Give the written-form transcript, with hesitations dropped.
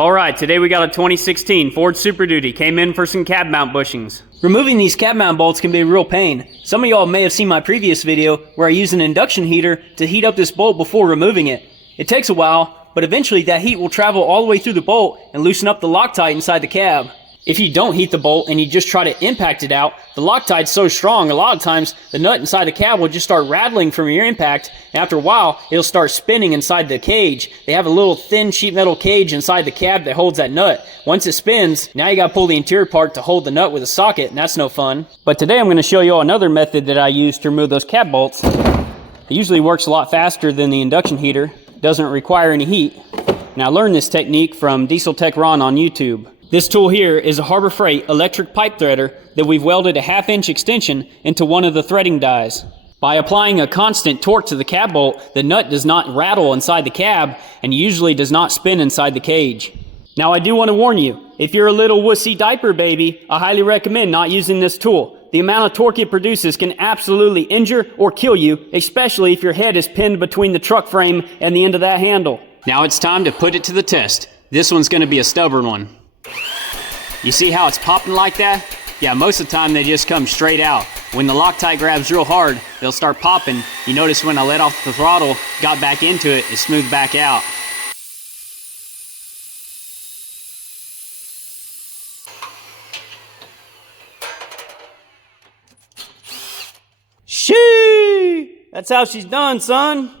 Alright, today we got a 2016 Ford Superduty. Came in for some cab mount bushings. Removing these cab mount bolts can be a real pain. Some of y'all may have seen my previous video where I used an induction heater to heat up this bolt before removing it. It takes a while, but eventually that heat will travel all the way through the bolt and loosen up the Loctite inside the cab. If you don't heat the bolt and you just try to impact it out, the Loctite's so strong a lot of times the nut inside the cab will just start rattling from your impact, and after a while it'll start spinning inside the cage. They have a little thin sheet metal cage inside the cab that holds that nut. Once it spins, now you gotta pull the interior part to hold the nut with a socket, and that's no fun. But today I'm gonna show you all another method that I use to remove those cab bolts. It usually works a lot faster than the induction heater, doesn't require any heat, and I learned this technique from Diesel Tech Ron on YouTube. This tool here is a Harbor Freight electric pipe threader that we've welded a 1/2-inch extension into one of the threading dies. By applying a constant torque to the cab bolt, the nut does not rattle inside the cab and usually does not spin inside the cage. Now I do want to warn you, if you're a little wussy diaper baby, I highly recommend not using this tool. The amount of torque it produces can absolutely injure or kill you, especially if your head is pinned between the truck frame and the end of that handle. Now it's time to put it to the test. This one's going to be a stubborn one. You see how it's popping like that? Yeah, most of the time they just come straight out. When the Loctite grabs real hard, they'll start popping. You notice when I let off the throttle, got back into it, it smoothed back out. Shee! That's how she's done, son.